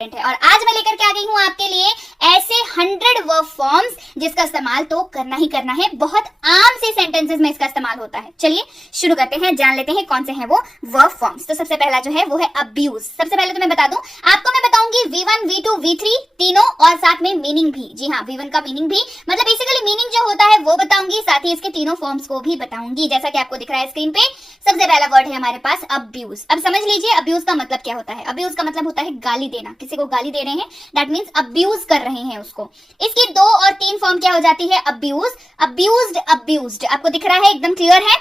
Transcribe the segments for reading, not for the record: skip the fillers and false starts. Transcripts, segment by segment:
है और आज मैं लेकर के आ गई हूं आपके लिए ऐसे 100 वर्ब फॉर्म्स जिसका इस्तेमाल तो करना ही करना है। बहुत आम से सेंटेंसेस में इसका इस्तेमाल होता है। चलिए शुरू करते हैं, जान लेते हैं कौन से हैं वो वर्ब फॉर्म्स। तो सबसे पहला जो है वो है अब्यूज। सबसे पहले तो मैं बता दूं आपको, मैं बताऊंगी V1, V2, V3 तीनों और साथ में मीनिंग भी। जी हाँ, V1 का मीनिंग भी, मतलब बेसिकली मीनिंग जो होता है वो बताऊंगी, साथ ही इसके तीनों फॉर्म्स को भी बताऊंगी। जैसा कि आपको दिख रहा है स्क्रीन पे, सबसे पहला वर्ड है हमारे पास अब्यूज। अब समझ लीजिए अब्यूज का मतलब क्या होता है। अब्यूज का मतलब होता है गाली देना, किसी को गाली दे रहे हैं, दैट मींस अब्यूज कर रहे हैं उसको। इसकी 2 और 3 फॉर्म क्या हो जाती है, अब्यूज, अब्यूज्ड, अब्यूज्ड। आपको दिख रहा है, एकदम क्लियर है,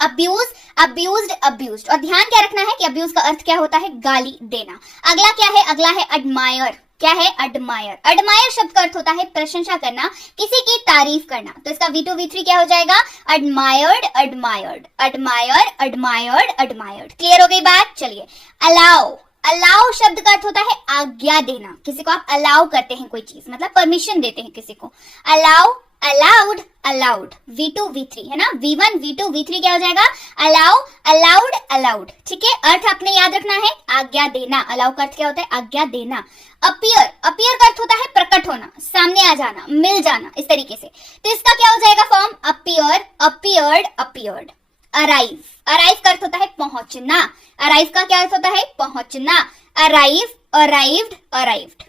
अब्यूज, अब्यूज्ड, अब्यूज्ड। और ध्यान क्या रखना है कि अब्यूज का अर्थ क्या होता है, गाली देना। अगला क्या है, अगला है एडमायर। क्या है, एडमायर। एडमायर शब्द का अर्थ होता है प्रशंसा करना, किसी की तारीफ करना। तो इसका V2, V3 क्या हो जाएगा, admired, admired, admire, admired, admired. Clear हो गई बात। चलिए अलाउ। अलाउ शब्द का अर्थ होता है आज्ञा देना, किसी को आप अलाउ करते हैं कोई चीज, मतलब परमिशन देते हैं किसी को। Allow, allowed, allowed. V2, V3 है ना, V1, V2, V3 क्या हो जाएगा, अलाउ, अलाउड, अलाउड। ठीक है, अर्थ आपने याद रखना है, आज्ञा देना। अलाउ का अर्थ क्या होता है, आज्ञा देना। अपीयर, अपीयर का अर्थ होता है प्रकट होना, सामने आ जाना, मिल जाना, इस तरीके से। तो इसका क्या हो जाएगा form, appear, appeared, appeared. Arrive, arrive का अर्थ होता है पहुंचना। अराइव का क्या अर्थ होता है, पहुंचना। Arrive, arrived, arrived.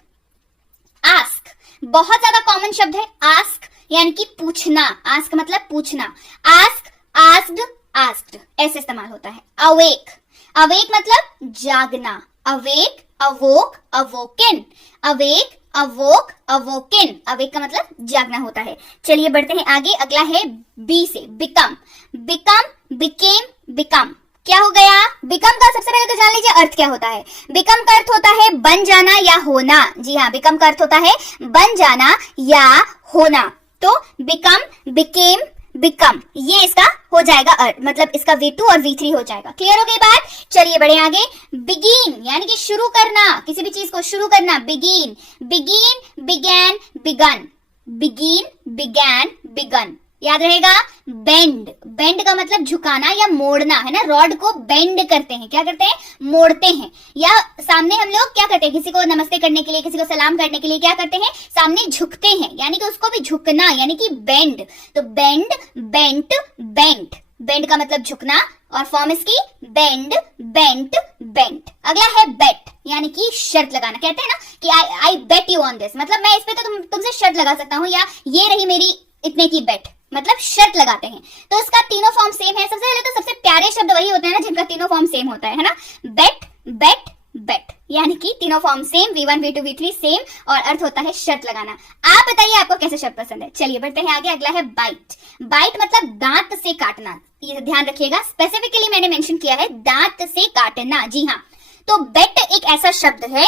आस्क, बहुत ज्यादा कॉमन शब्द है आस्क, यानी कि पूछना। आस्क मतलब पूछना। आस्क, आस्क्ड, आस्क्ड, ऐसे इस्तेमाल होता है। अवेक, अवेक मतलब जागना। Awake, awoke, awoken. Awake, awoke, awoken. Awake का मतलब जागना होता है। चलिए बढ़ते हैं आगे, अगला है बी से, बिकम। Become, became, become. क्या हो गया, बिकम का सबसे पहले तो जान लीजिए अर्थ क्या होता है। बिकम का अर्थ होता है बन जाना या होना। जी हाँ, बिकम का अर्थ होता है बन जाना या होना। तो बिकम, बिकेम, बिकम, ये इसका हो जाएगा अर्थ, मतलब इसका V2 और V3 हो जाएगा। क्लियर हो गई बात। चलिए बढ़े आगे, बिगिन यानी कि शुरू करना, किसी भी चीज को शुरू करना। Begin, begin, began, begun. Begin, began, begun, याद रहेगा। बेंड, बेंड का मतलब झुकाना या मोड़ना, है ना। रॉड को बेंड करते हैं, क्या करते हैं, मोड़ते हैं। या सामने हम लोग क्या करते हैं, किसी को नमस्ते करने के लिए, किसी को सलाम करने के लिए क्या करते हैं, सामने झुकते हैं, यानी कि उसको भी झुकना, यानी कि बेंड। तो बेंड, बेंट, बेंट। बेंड का मतलब झुकना और फॉर्म इसकी बेंड, बेंट, बेंट। अगला है बेट, यानी कि शर्त लगाना। कहते हैं ना कि आई बेट यू ऑन दिस, मतलब मैं इस पे तो तुमसे शर्त लगा सकता हूँ, या ये रही मेरी इतने की बेट, मतलब शर्त लगाते हैं। तो इसका तीनों फॉर्म सेम है। सबसे पहले तो सबसे प्यारे शब्द वही होते हैं ना जिनका तीनों फॉर्म सेम होता है ना। बेट, बेट, बेट, यानी कि तीनों form same, V1, V2, V3 same, और अर्थ होता है शर्त लगाना। आप बताइए आपको कैसे शब्द पसंद है। चलिए बढ़ते हैं आगे, अगला है बाइट। बाइट मतलब दांत से काटना, ये ध्यान रखिएगा, स्पेसिफिकली मैंने मेंशन किया है दांत से काटना। जी हाँ, तो बेट एक ऐसा शब्द है,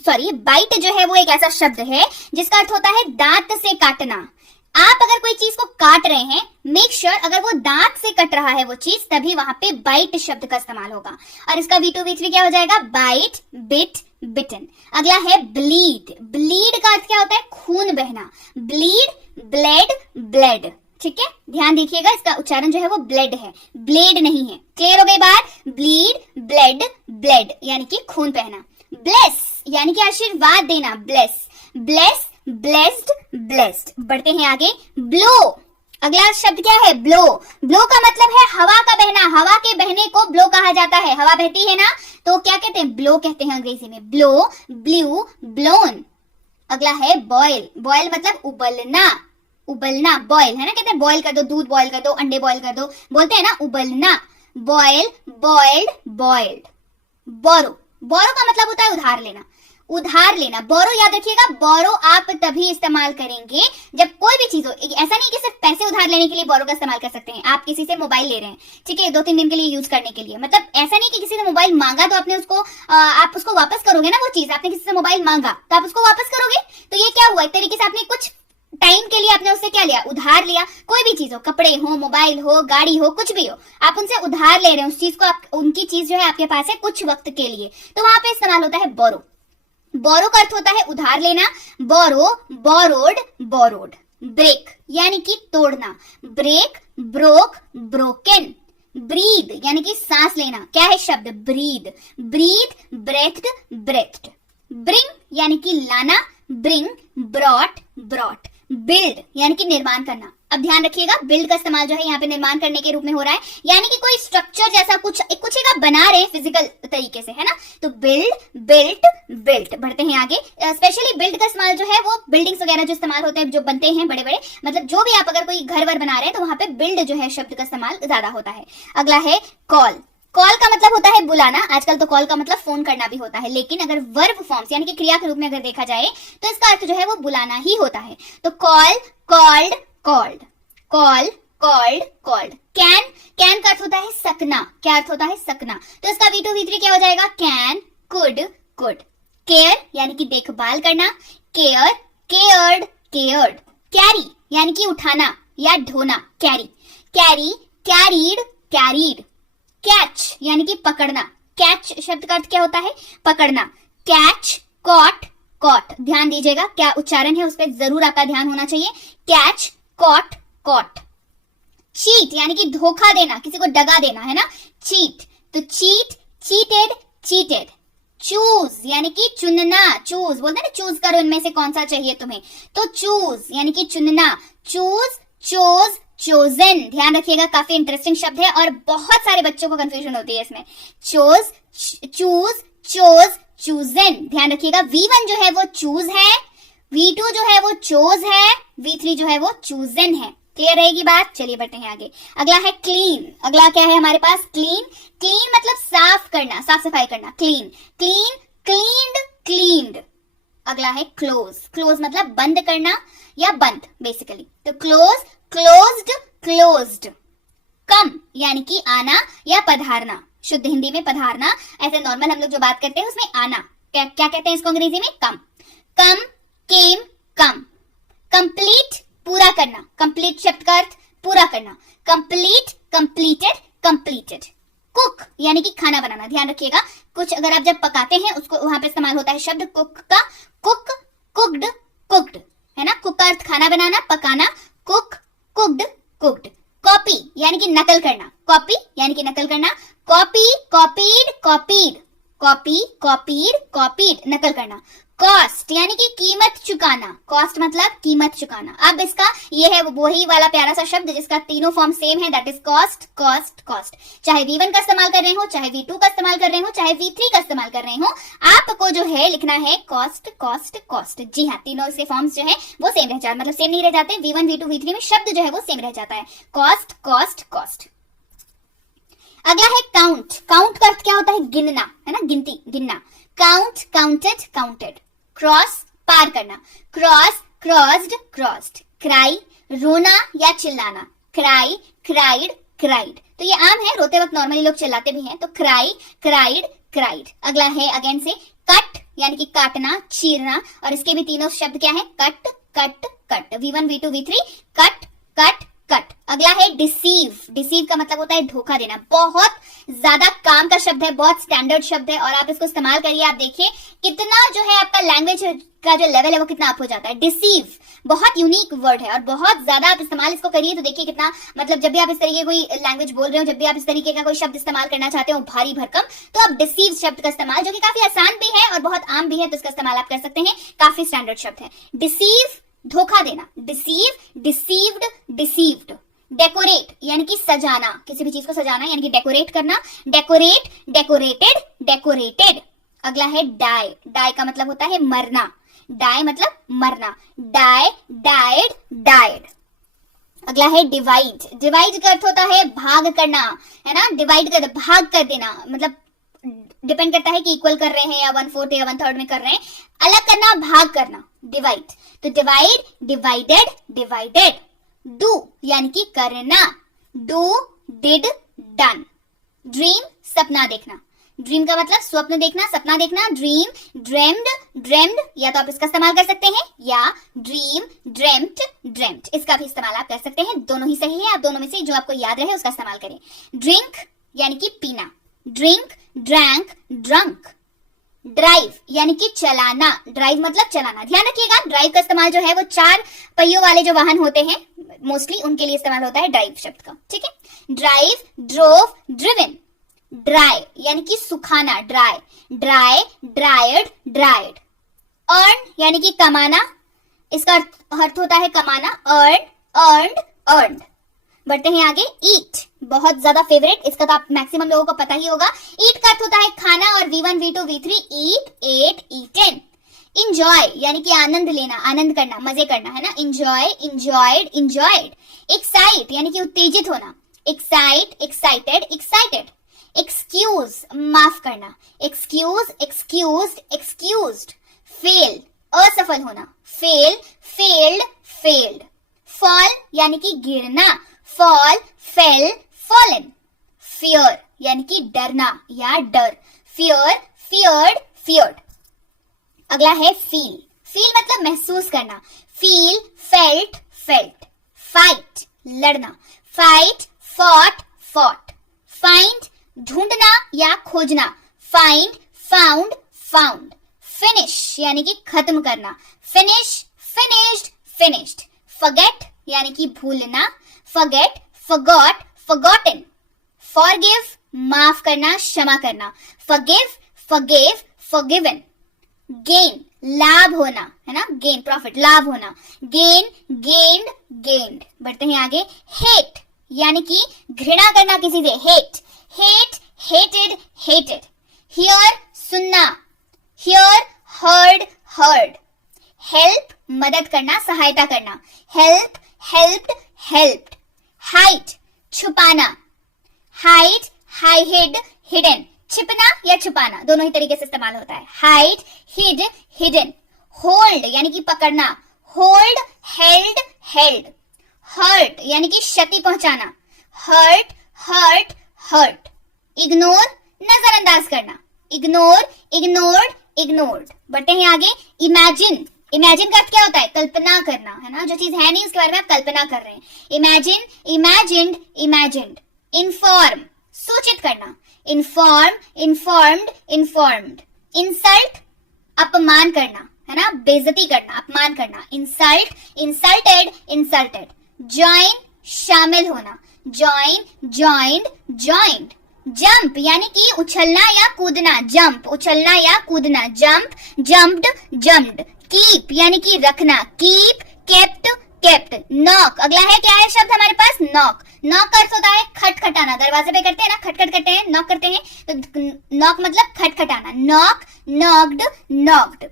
सॉरी बाइट जो है वो एक ऐसा शब्द है जिसका अर्थ होता है दांत से काटना। आप अगर कोई चीज को काट रहे हैं, मेक श्योर अगर वो दांत से कट रहा है वो चीज, तभी वहां पे बाइट शब्द का इस्तेमाल होगा। और इसका V2, V3 क्या हो जाएगा, बाइट, बिट, बिटन। अगला है ब्लीड। ब्लीड का अर्थ क्या होता है, खून बहना। Bleed, blade, blade. ठीक है, ध्यान दीजिएगा, इसका उच्चारण जो है वो ब्लेड है, ब्लेड नहीं है। क्लियर हो गई बात। ब्लीड, ब्लेड, ब्लेड, यानी कि खून बहना। ब्लेस यानी कि आशीर्वाद देना, ब्लेस, ब्लेस, ब्लेस्ड, ब्लेस्ड। बढ़ते हैं आगे, ब्लो। अगला शब्द क्या है, ब्लो। ब्लो का मतलब है हवा का बहना, हवा के बहने को ब्लो कहा जाता है। हवा बहती है ना, तो क्या कहते हैं, ब्लो कहते हैं अंग्रेजी में। Blow, blue, blown. अगला है बॉयल। बॉयल मतलब उबलना, उबलना, बॉयल है ना, कहते हैं बॉयल कर दो, दूध बॉयल कर दो, अंडे बॉयल कर दो, बोलते हैं ना उबलना। Boil, boiled, boiled. Borrow, borrow का मतलब होता है उधार लेना, उधार लेना। बोरो याद रखिएगा, बोरो आप तभी इस्तेमाल करेंगे जब कोई भी चीज हो। ऐसा नहीं कि सिर्फ पैसे उधार लेने के लिए बोरो का इस्तेमाल कर सकते हैं। आप किसी से मोबाइल ले रहे हैं, ठीक है, 2-3 दिन के लिए यूज करने के लिए, मतलब ऐसा नहीं कि किसी से मोबाइल मांगा तो आपने उसको आप उसको वापस करोगे ना। वो चीज आपने किसी से मोबाइल मांगा तो आप उसको वापस करोगे, तो ये क्या हुआ, एक तरीके से आपने कुछ टाइम के लिए आपने उससे क्या लिया, उधार लिया। कोई भी चीज हो, कपड़े हो, मोबाइल हो, गाड़ी हो, कुछ भी हो, आप उनसे उधार ले रहे हैं उस चीज को, आप उनकी चीज जो है आपके पास है कुछ वक्त के लिए, तो वहां पे इस्तेमाल होता है बोरो। बोरो का अर्थ होता है उधार लेना। बोरो, बोरोड, बोरोड। ब्रेक यानी कि तोड़ना। Break, broke, broken. ब्रीद यानी कि सांस लेना। क्या है शब्द, ब्रीद, ब्रीद, ब्रेथ्ड, ब्रेथ्ड। ब्रिंग यानी कि लाना, ब्रिंग, ब्रॉट, ब्रॉट। बिल्ड यानी कि निर्माण करना। अब ध्यान रखिएगा, बिल्ड का इस्तेमाल जो है यहाँ पे निर्माण करने के रूप में हो रहा है, यानी कि कोई स्ट्रक्चर जैसा कुछ एक आप बना रहे हैं फिजिकल तरीके से, है ना। तो बिल्ड, बिल्ट, बिल्ट। बढ़ते हैं आगे। स्पेशली बिल्ड का इस्तेमाल जो है वो बिल्डिंग्स वगैरह जो इस्तेमाल होते हैं, जो बनते हैं बड़े बड़े, मतलब जो भी आप अगर कोई घर वर बना रहे हैं तो वहां पे बिल्ड जो है शब्द का इस्तेमाल ज्यादा होता है। अगला है कॉल। कॉल का मतलब होता है बुलाना। आजकल तो कॉल का मतलब फोन करना भी होता है, लेकिन अगर वर्ब फॉर्म्स यानी कि क्रिया के रूप में अगर देखा जाए तो इसका अर्थ जो है वो बुलाना ही होता है। तो call, called, called, call, called, called. Can, can का अर्थ होता है सकना। क्या अर्थ होता है? सकना। तो इसका V2 V3 क्या हो जाएगा? Can, could, could. केयर यानी कि देखभाल करना, केयर, केयर्ड, केयर्ड। कैरी यानी कि उठाना या ढोना, carry, carry, carried, carried. Catch यानी कि पकड़ना। कैच शब्द का अर्थ क्या होता है? पकड़ना। Catch, caught, caught. ध्यान दीजिएगा क्या उच्चारण है उस पर जरूर आपका ध्यान होना चाहिए। Catch, caught, cot. चीट यानी कि धोखा देना, किसी को दगा देना, है ना, चीट। तो चीट, चीटेड, चीटेड। चूज यानी कि चुनना, चूज बोलते हैं ना, चूज करो इनमें से कौन सा चाहिए तुम्हें, तो चूज यानी कि चुनना। Choose, chose, chosen. ध्यान रखिएगा काफी इंटरेस्टिंग शब्द है और बहुत सारे बच्चों को कंफ्यूजन होती है इसमें। Chose, choose, chose, chosen. ध्यान रखिएगा V1 जो है वो चूज है, V2 जो है वो चोज है, V3 जो है वो चूजन है। क्लियर रहेगी बात? चलिए बढ़ते हैं आगे। अगला है क्लीन। अगला क्या है हमारे पास? क्लीन। क्लीन मतलब साफ करना, साफ सफाई करना, क्लीन, क्लीन, क्लीन्ड, क्लीन्ड। अगला है क्लोज। क्लोज मतलब बंद करना या बंद बेसिकली। तो क्लोज, क्लोज्ड, क्लोज्ड। कम यानी कि आना या पधारना, शुद्ध हिंदी में पधारना। ऐसे नॉर्मल हम लोग जो बात करते हैं उसमें आना, क्या कहते हैं इसको अंग्रेजी में? कम। कम, केम, कम। कंप्लीट पूरा करना, कंप्लीट शब्द का अर्थ पूरा करना। Complete, completed, completed. कुक यानी कि खाना बनाना। ध्यान रखिएगा कुछ अगर आप जब पकाते हैं उसको वहां पे इस्तेमाल होता है शब्द कुक का। कुक, कुक्ड, कुक्ड, है ना। कुक का अर्थ खाना बनाना, पकाना। Cook, cooked, cooked. कॉपी यानी कि नकल करना, कॉपी यानी कि नकल करना। Copy, copied, copied. Copy, copied, copied, नकल करना। कॉस्ट यानी कि कीमत चुकाना। कॉस्ट मतलब कीमत चुकाना। अब इसका ये है वही वाला प्यारा सा शब्द जिसका तीनों फॉर्म सेम है, that is cost, cost, cost. चाहे V1 का इस्तेमाल कर रहे हो, चाहे V2 का इस्तेमाल कर रहे हो, चाहे V3 का इस्तेमाल कर रहे हो, आपको जो है लिखना है कॉस्ट, कॉस्ट, कॉस्ट। जी हाँ, तीनों से फॉर्म्स जो है वो सेम रह जाते, मतलब सेम नहीं रह जाते। V1, V2, V3 में शब्द जो है वो सेम रह जाता है, कॉस्ट, कॉस्ट, कॉस्ट। अगला है काउंट। काउंट का अर्थ क्या होता है? गिनना, है ना, गिनती, गिनना। Count, counted, counted. क्रॉस पार करना, क्रॉस, क्रॉस्ड, क्रॉस्ड। क्राई रोना या चिल्लाना, क्राई, क्राइड, क्राइड। तो ये आम है, रोते वक्त नॉर्मली लोग चिल्लाते भी हैं, तो क्राई, क्राइड, क्राइड। अगला है अगेन से कट यानी कि काटना, चीरना, और इसके भी तीनों शब्द क्या है? Cut, cut, cut. V1, V2, V3, cut, cut, cut. अगला है डिसीव। डिसीव का मतलब होता है धोखा देना। बहुत ज्यादा काम का शब्द है, बहुत स्टैंडर्ड शब्द है और आप इसको इस्तेमाल करिए, आप देखिए कितना जो है आपका लैंग्वेज का जो लेवल है वो कितना अप हो जाता है। डिसीव बहुत यूनिक वर्ड है और बहुत ज्यादा आप इस्तेमाल इसको करिए तो देखिए कितना, मतलब जब भी आप इस तरीके कोई लैंग्वेज बोल रहे हो, जब भी आप इस तरीके का कोई शब्द इस्तेमाल करना चाहते हो भारी भरकम, तो आप डिसीव शब्द का इस्तेमाल, जो कि काफी आसान भी है और बहुत आम भी है, तो इसका इस्तेमाल आप कर सकते हैं। काफी स्टैंडर्ड शब्द है। डिसीव धोखा देना, डिसीव, डिसीव्ड, डिसीव्ड। डेकोरेट यानी कि सजाना, किसी भी चीज को सजाना यानी कि डेकोरेट करना। Decorate, decorated, decorated. अगला है डाई। डाई का मतलब होता है मरना। डाई मतलब मरना। Die, died, died. अगला है डिवाइड। डिवाइड का अर्थ होता है भाग करना, है ना। डिवाइड कर, भाग कर देना, मतलब डिपेंड करता है कि इक्वल कर रहे हैं या 1/4 या 1/3 में कर रहे हैं। अलग करना, भाग करना, डिवाइड। तो डिवाइड, डिवाइडेड, डिवाइडेड। डू यानी कि करना। Do, did, done. ड्रीम सपना देखना। ड्रीम का मतलब स्वप्न देखना, सपना देखना। ड्रीम, ड्रेम्ड, ड्रेम्ड, या तो आप इसका इस्तेमाल कर सकते हैं, या ड्रीम, ड्रेम्ट, ड्रेम्ट, इसका भी इस्तेमाल आप कर सकते हैं। दोनों ही सही है, आप दोनों में से जो आपको याद रहे उसका इस्तेमाल करें। ड्रिंक यानी कि पीना। Drink, drank, drunk. ड्राइव यानी कि चलाना। ड्राइव मतलब चलाना। ध्यान रखिएगा ड्राइव का इस्तेमाल जो है वो 4 पहियों वाले जो वाहन होते हैं मोस्टली उनके लिए इस्तेमाल होता है ड्राइव शब्द का, ठीक है। Drive, drove, driven. ड्राई यानी कि सुखाना, dry, dry, dried, dried. Earn यानी कि कमाना, इसका अर्थ होता है कमाना, अर्न, अर्नड, अर्नड। बढ़ते हैं आगे, ईट, बहुत ज्यादा फेवरेट, इसका तो आप मैक्सिमम लोगों को पता ही होगा। ईट का अर्थ होता है खाना, और V1, V2, V3, ईट, एट, ईटन। इंजॉय यानी कि आनंद लेना, आनंद करना, मजे करना, है ना, इंजॉय, इंजॉयड, इंजॉयड। एक्साइट यानी कि उत्तेजित होना, एक्साइट, एक्साइटेड, एक्साइटेड। एक्सक्यूज माफ करना, एक्सक्यूज, एक्सक्यूज्ड, एक्सक्यूज्ड। फेल असफल होना, फेल, फेल्ड, फेल्ड। फॉल यानी कि गिरना, फॉल, फेल, फॉलन। फियर यानी कि डरना या डर, फियर, फियर्ड, फियर्ड। अगला है फील, फील मतलब महसूस करना, फील, फेल्ट, फेल्ट। फाइट लड़ना, फाइट, फॉट, फॉट। फाइंड ढूंढना या खोजना, फाइंड, फाउंड, फाउंड। फिनिश यानी कि खत्म करना, फिनिश, फिनिश्ड, फिनिश्ड। फॉरगेट यानी कि भूलना, फॉरगेट, फॉरगॉट, फॉरगॉटन। फॉरगिव माफ करना, क्षमा करना, फॉरगिव, फॉरगिव, फॉरगिवन। गेन लाभ होना, है ना, गेन प्रॉफिट, लाभ होना, गेन, गेन्ड, गेन्ड। बढ़ते हैं आगे, हेट यानी कि घृणा करना किसी से, hate, hate, hated, hated. Here सुनना, हियर, हर्ड, हर्ड। हेल्प मदद करना, सहायता करना, हेल्प, हेल्प्ड, हेल्प्ड। हाइड छुपाना, हाइड, हाइड, हिडन। छिपना या छुपाना दोनों ही तरीके से इस्तेमाल होता है, हाइड, हिड, हिडन। होल्ड यानी कि पकड़ना, होल्ड, हेल्ड, हेल्ड। हर्ट यानी कि क्षति पहुंचाना, हर्ट, हर्ट, हर्ट। इग्नोर नजरअंदाज करना, इग्नोर, इग्नोर्ड, इग्नोर्ड। बढ़ते हैं आगे, इमेजिन, इमेजिन का अर्थ क्या होता है, कल्पना करना, है ना, जो चीज है नहीं उसके बारे में आप कल्पना कर रहे हैं। Imagine, imagined, imagined. इन्फॉर्म सूचित करना, इन्फॉर्म, इन्फॉर्म्ड, इन्फॉर्म्ड। इंसल्ट अपमान करना, है ना, बेइज्जती करना, अपमान करना, इंसल्ट, इंसल्टेड, इंसल्टेड। ज्वाइन शामिल होना, ज्वाइन, ज्वाइंड, ज्वाइंड। जंप यानी कि उछलना या कूदना, जंप उछलना या कूदना, जंप, जंप्ड, जंप्ड। कीप यानी कि रखना, कीप, केप्ट, केप्ट। नॉक, अगला है क्या है शब्द हमारे पास, नॉक। नॉक का अर्थ होता है खटखटाना, दरवाजे पे करते हैं ना, खटखट करते हैं, नॉक करते हैं, तो नॉक मतलब खटखटाना, नॉक, नॉक्ड, नॉक्ड।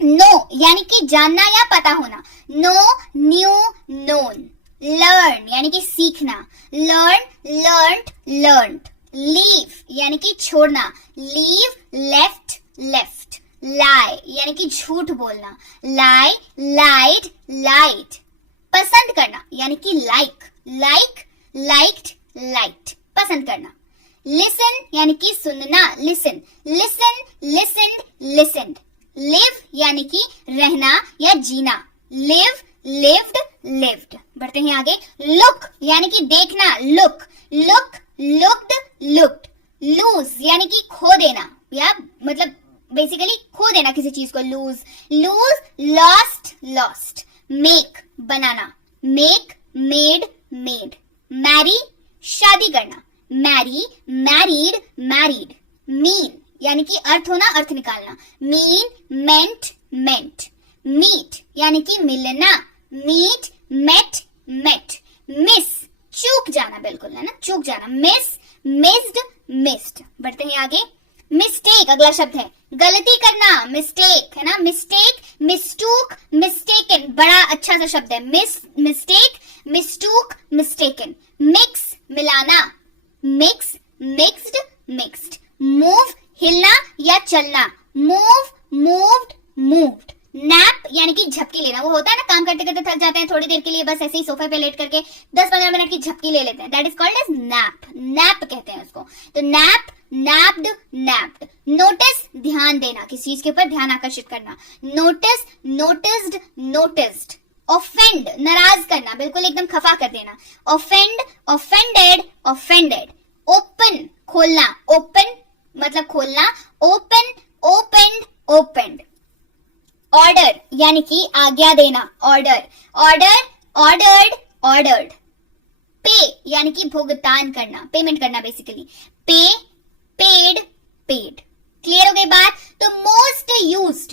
नो यानी कि जानना या पता होना, नो, न्यू, नोन। लर्न यानी कि सीखना, लर्न, लर्नड, लर्नड। लीव यानी कि छोड़ना, लीव, लेफ्ट, लेफ्ट। लाई यानी कि झूठ बोलना, लाई, लाइड, लाइट। पसंद करना यानी कि लाइक, लाइक, लाइक्ड, लाइक्ड, पसंद करना। लिसन यानी कि सुनना, listen, listen, listened, listened. Live यानी कि रहना या जीना, लिव, लिव्ड, लिव्ड। बढ़ते हैं आगे, लुक यानी कि देखना, look, look, looked, looked. Lose यानी कि खो देना या मतलब बेसिकली खो देना किसी चीज को, lose, lose, lost, lost. Make बनाना, मेक, मेड, मेड। मैरी शादी करना, मैरी, मैरीड, मैरीड। मीन यानी कि अर्थ होना, अर्थ निकालना, मीन, मेंट, मेंट। मीट यानी कि मिलना, मीट, मेट, मेट। मिस चूक जाना, बिल्कुल, है ना, चूक जाना, मिस, मिस्ड, मिस्ड। बढ़ते हैं आगे, मिस्टेक अगला शब्द है, गलती करना, मिस्टेक, है ना, मिस्टेक, मिस्टूक, मिस्टेकन। बड़ा अच्छा सा शब्द है, मिस्टेक, मिस्टूक, मिस्टेकन। मिक्स मिलाना, मिक्स, मिक्स्ड, मिक्स्ड। मूव हिलना या चलना, मूव, मूव्ड, मूव्ड। नैप यानी कि झपकी लेना, वो होता है ना काम करते करते थक जाते हैं, थोड़ी देर के लिए बस ऐसे ही सोफे पे लेट करके 10-15 मिनट की झपकी ले लेते हैं, that is called as nap, nap कहते हैं उसको। तो नैप, नैप्ड, नैप्ड। नोटिस ध्यान देना, किसी चीज के ऊपर ध्यान आकर्षित करना, नोटिस, नोटिस्ड, नोटिस्ड। ऑफेंड नाराज करना, बिल्कुल एकदम खफा कर देना, ऑफेंड, ऑफेंडेड, ऑफेंडेड। ओपन खोलना, ओपन मतलब खोलना, ओपन, ओपेंड, ओपेंड। ऑर्डर यानी कि आज्ञा देना, ऑर्डर, ऑर्डर, ऑर्डर्ड, ऑर्डर्ड। पे यानी कि भुगतान करना, पेमेंट करना बेसिकली, पे, पेड, पेड। क्लियर हो गई बात? तो मोस्ट यूज्ड